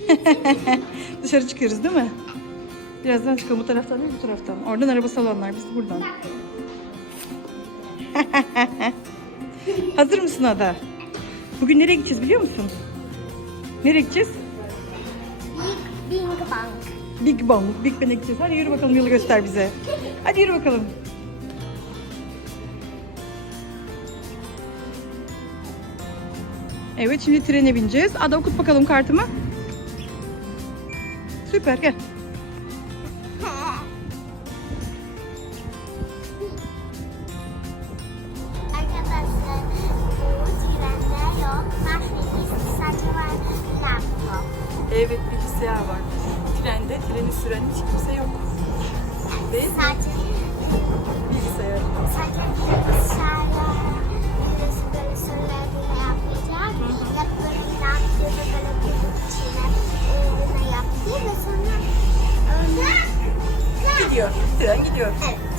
Dışarı çıkıyoruz değil mi? Birazdan çıkalım bu taraftan değil bu taraftan. Oradan araba salonlar biz buradan. Hazır mısın Ada? Bugün nereye gideceğiz biliyor musun? Nereye gideceğiz? Big Bing Bang. Big Bang. Big Bang'e gideceğiz. Hadi yürü bakalım yolu göster bize. Hadi yürü bakalım. Evet şimdi trene bineceğiz. Ada okut bakalım kartımı. Süper gel. Arkadaşlar bu trende yok. Mahremiz sadece var laptop. Evet bilgisayar var. Trende treni süren hiç kimse yok. Değil mi? Sadece Bilgisayar. sadece bilgisayarla birisi böyle sorular bile böyle ne yaptığını böyle 一点甜一点腻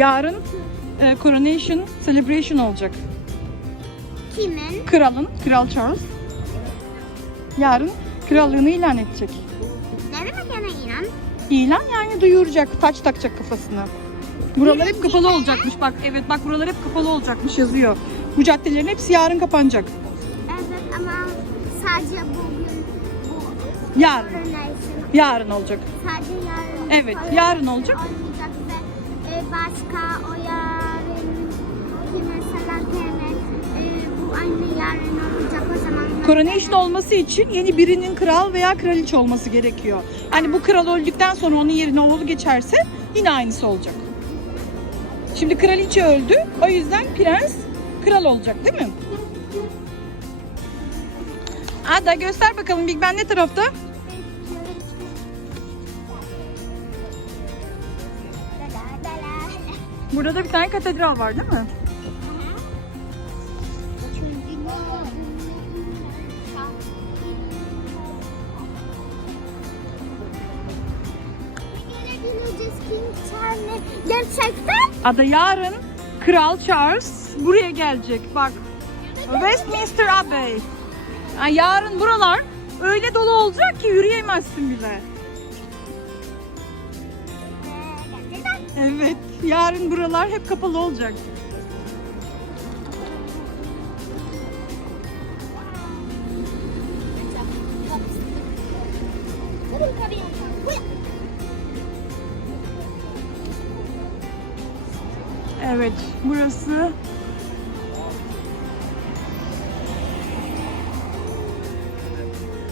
Yarın e, coronation celebration olacak. Kimin? Kralın, Kral Charles. Yarın krallığını ilan edecek. Ne demek yani inan? İlan yani duyuracak, taç takacak kafasına. Buralar hep kapalı olacakmış bak. Evet bak buralar hep kapalı olacakmış yazıyor. Bu caddelerin hepsi yarın kapanacak. Evet ama sadece bugün bu Yarın. Yarın olacak. sadece yarın. Evet, yarın olacak. Olmayacak ve e, başka o yarın olacak o zaman. Coronation olması için yeni birinin kral veya kraliçe olması gerekiyor. Hani bu kral öldükten sonra onun yerine oğlu geçerse yine aynısı olacak. Şimdi kraliçe öldü. O yüzden prens kral olacak değil mi? Ada göster bakalım Big Ben ne tarafta? Burada da bir tane katedral var değil mi? Gerçekten. Ada yarın Kral Charles buraya gelecek. Bak Westminster Abbey. Yani yarın buralar öyle dolu olacak ki yürüyemezsin bile. Ee. Evet, yarın buralar hep kapalı olacak. Evet, burası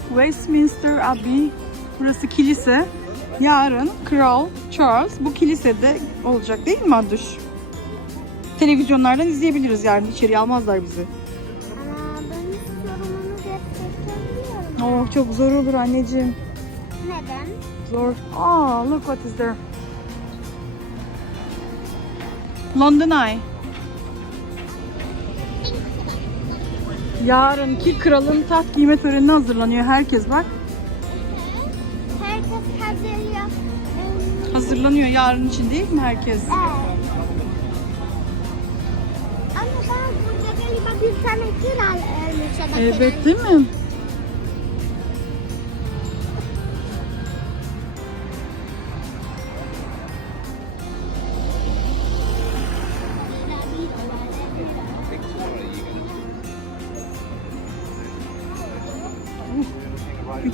Westminster Abbey. Burası kilise. Yarın Kral Charles bu kilisede olacak değil mi Aduş? Televizyonlardan izleyebiliriz yarın. içeriye almazlar bizi. Ama ben gerçekten biliyorum. Oh çok zor olur anneciğim. Neden? Zor. Aa, look what is there. London Eye. Yarınki kralın taht giyme törenine hazırlanıyor herkes bak. Herkes hazırlıyor. Hazırlanıyor yarın için değil mi herkes? Evet. Ama ben burada galiba bir tane kral ölmüş Evet değil mi?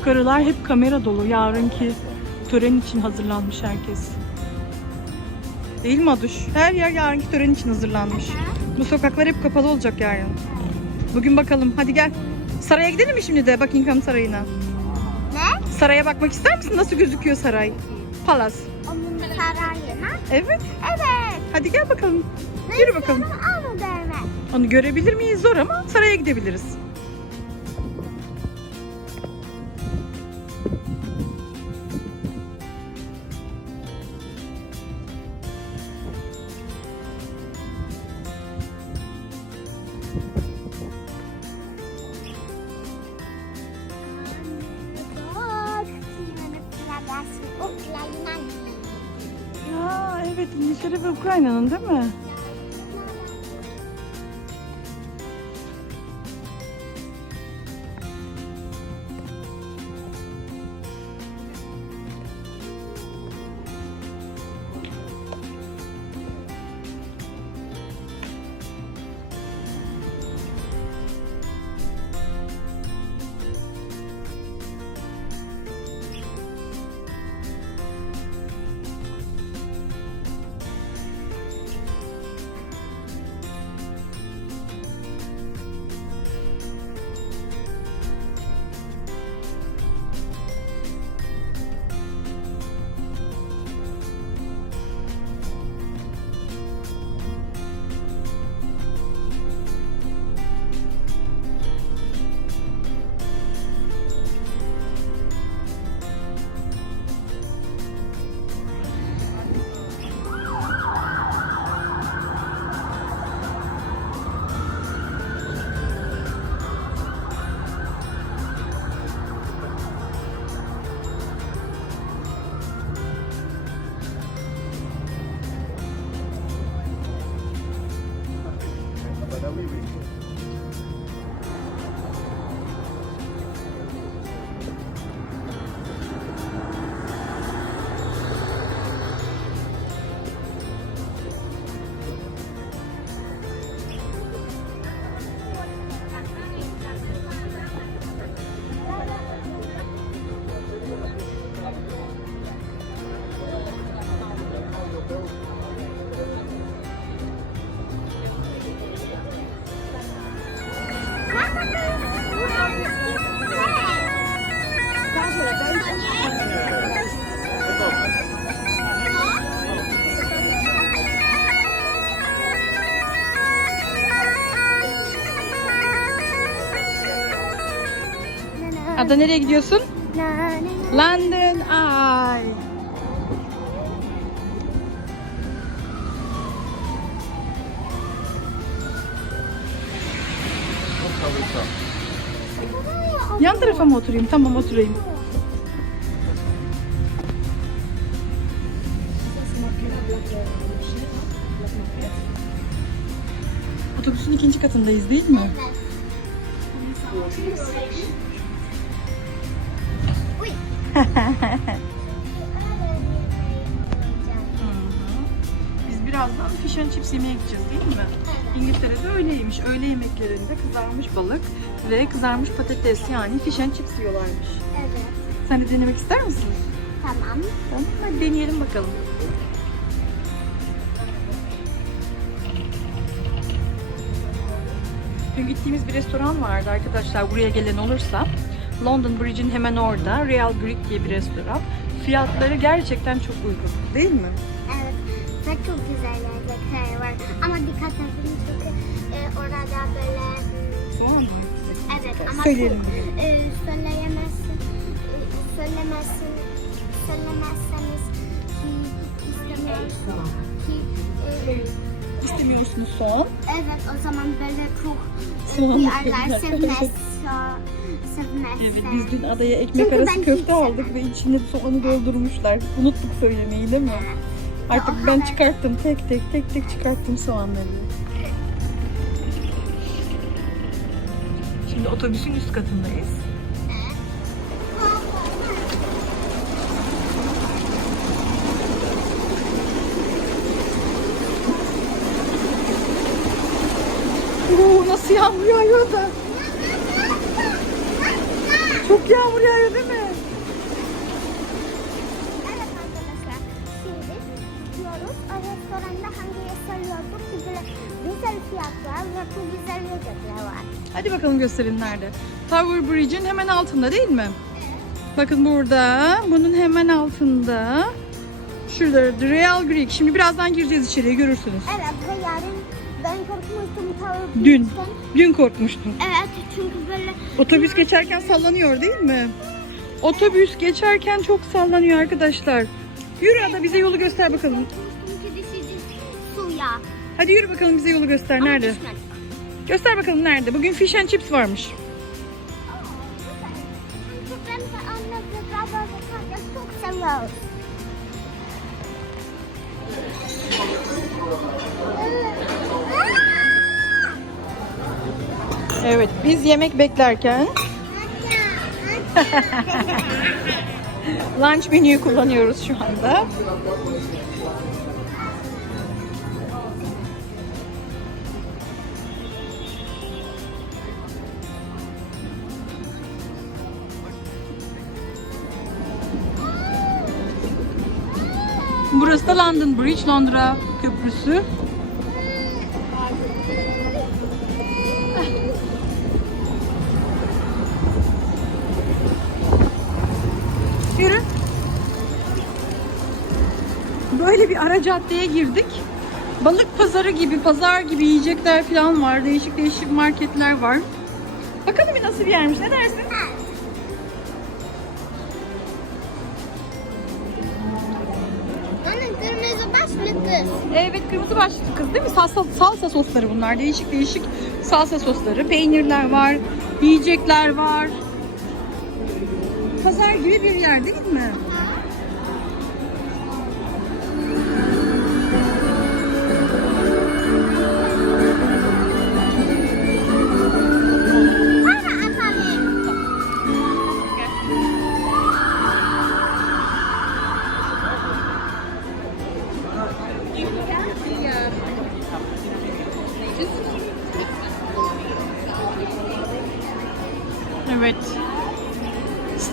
Yukarılar hep kamera dolu. Yarınki tören için hazırlanmış herkes. Değil mi Aduş? Her yer yarınki tören için hazırlanmış. Bu sokaklar hep kapalı olacak yarın. Bugün bakalım. Hadi gel. Saraya gidelim mi şimdi de Buckingham Sarayı'na? Ne? Saraya bakmak ister misin? Nasıl gözüküyor saray? Palas. Onun sarayına. Evet. Evet. Hadi gel bakalım. Ben Yürü bakalım. istiyorum, Onu dövme. Onu görebilir miyiz? Zor ama saraya gidebiliriz. Plavası. Ukrayna. Ya evet İngiltere ve Ukrayna'nın değil mi? Ada nereye gidiyorsun? London Eye. Yan tarafa mı oturayım? Tamam oturayım. Otobüsün ikinci katındayız değil mi? Uy. Biz birazdan fish and chips yemeye gideceğiz değil mi? İngiltere'de öyleymiş. Öğle yemeklerinde kızarmış balık ve kızarmış patates yani fish and chips yiyorlarmış. Evet. Sen de denemek ister misin? Tamam. Tamam hadi deneyelim bakalım. Dün gittiğimiz bir restoran vardı arkadaşlar buraya gelen olursa. London Bridge'in hemen orada Real Greek diye bir restoran. Fiyatları gerçekten çok uygun değil mi? Evet. Ve çok güzel yiyecekler var. Ama dikkat edin çünkü e, orada böyle Soğan mı? Evet ama Söyleyelim. çok, e, söyleyemezsin, e, söylemezsin, söylemezseniz ki istemiyorsun ki e, İstemiyorsunuz soğan. Evet o zaman böyle çok Soğan diğerler sevmez, sevmezse. Evet, biz dün adaya ekmek Çünkü arası köfte aldık sevmem. ve içine soğanı doldurmuşlar. Unuttuk söylemeyi değil mi? Artık O ben çıkarttım tek tek tek tek çıkarttım soğanları. Şimdi otobüsün üst katındayız. Nasıl yağmur yağıyor da. Çok yağmur yağıyor değil mi? Hadi bakalım gösterin nerede. Tower Bridge'in hemen altında değil mi? Bakın burada. Bunun hemen altında. Şurada The Real Greek. Şimdi birazdan gireceğiz içeriye görürsünüz. Evet ve yarın ben korkmuştum Dün. Dün korkmuştun. Evet çünkü böyle Otobüs geçerken sallanıyor değil mi? Otobüs geçerken çok sallanıyor arkadaşlar. Yürü Ada bize yolu göster bakalım. çünkü suya. Hadi yürü bakalım bize yolu göster. Ama Nerede? Göster bakalım nerede? Bugün fish and chips varmış. Yemek beklerken lunch menüyü kullanıyoruz şu anda. Burası da London Bridge, Londra Köprüsü. Yürü. Böyle bir ara caddeye girdik. Balık pazarı gibi, pazar gibi yiyecekler falan var. Değişik değişik marketler var. Bakalım bir nasıl bir yermiş. Ne dersin? Anne kırmızı başlı kız. Evet kırmızı başlı kız değil mi? Salsa, salsa sosları bunlar. Değişik değişik salsa sosları. Peynirler var. Yiyecekler var. Pazar gibi bir yer değil mi?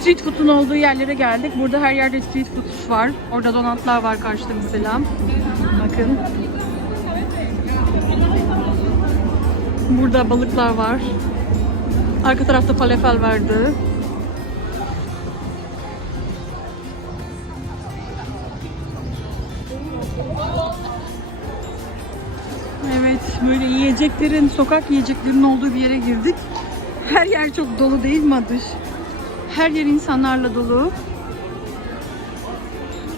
Street food'un olduğu yerlere geldik. Burada her yerde street food var. Orada donatlar var karşıda mesela. Bakın. Burada balıklar var. Arka tarafta falafel vardı. Evet, böyle yiyeceklerin, sokak yiyeceklerinin olduğu bir yere girdik. Her yer çok dolu değil mi Adış? Her yer insanlarla dolu.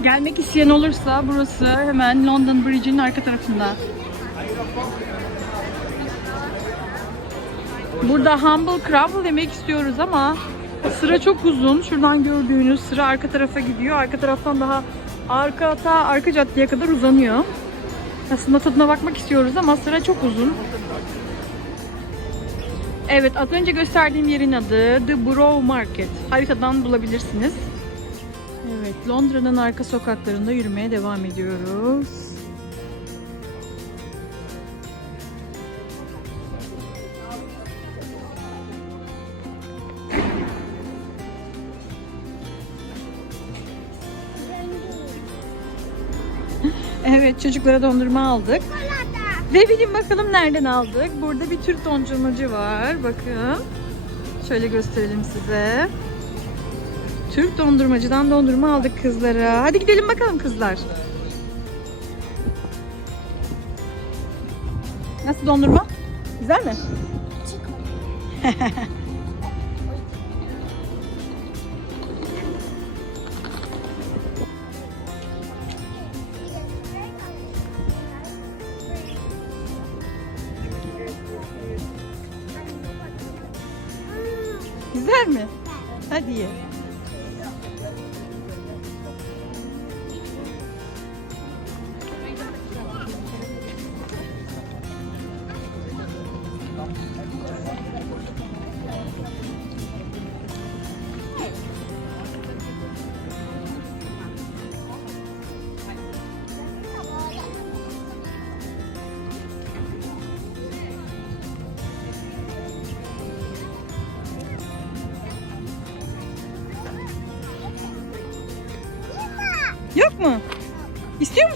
Gelmek isteyen olursa burası hemen London Bridge'in arka tarafında. Burada Humble Crumble yemek istiyoruz ama sıra çok uzun. Şuradan gördüğünüz sıra arka tarafa gidiyor. Arka taraftan daha arka ta arka caddeye kadar uzanıyor. Aslında tadına bakmak istiyoruz ama sıra çok uzun. Evet az önce gösterdiğim yerin adı The Borough Market. Haritadan bulabilirsiniz. Evet Londra'nın arka sokaklarında yürümeye devam ediyoruz. Evet çocuklara dondurma aldık. Ve bilin bakalım nereden aldık. Burada bir Türk dondurmacı var. Bakın. Şöyle gösterelim size. Türk dondurmacıdan dondurma aldık kızlara. Hadi gidelim bakalım kızlar. Nasıl dondurma? Güzel mi?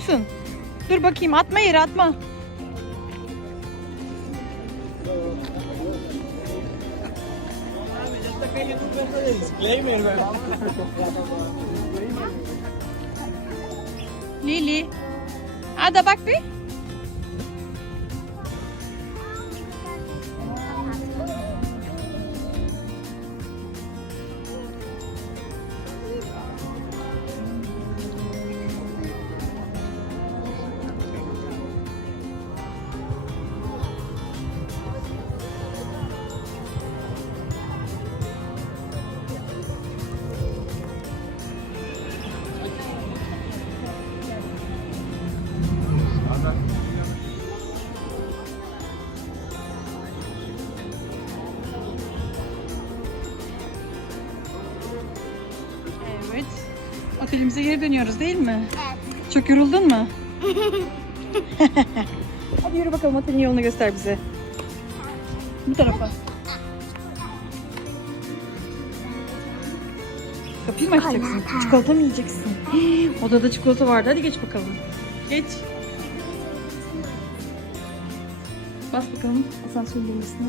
Musun? Dur bakayım atma yere atma. Lili. Ada bak bir. Otelimize geri dönüyoruz değil mi? Evet. Çok yoruldun mu? Hadi yürü bakalım otelin yolunu göster bize. Bu tarafa. Kapıyı mı açacaksın? Çikolata. Çikolata mı yiyeceksin? Odada çikolata vardı. Hadi geç bakalım. Geç. Bas bakalım asansör düğmesine.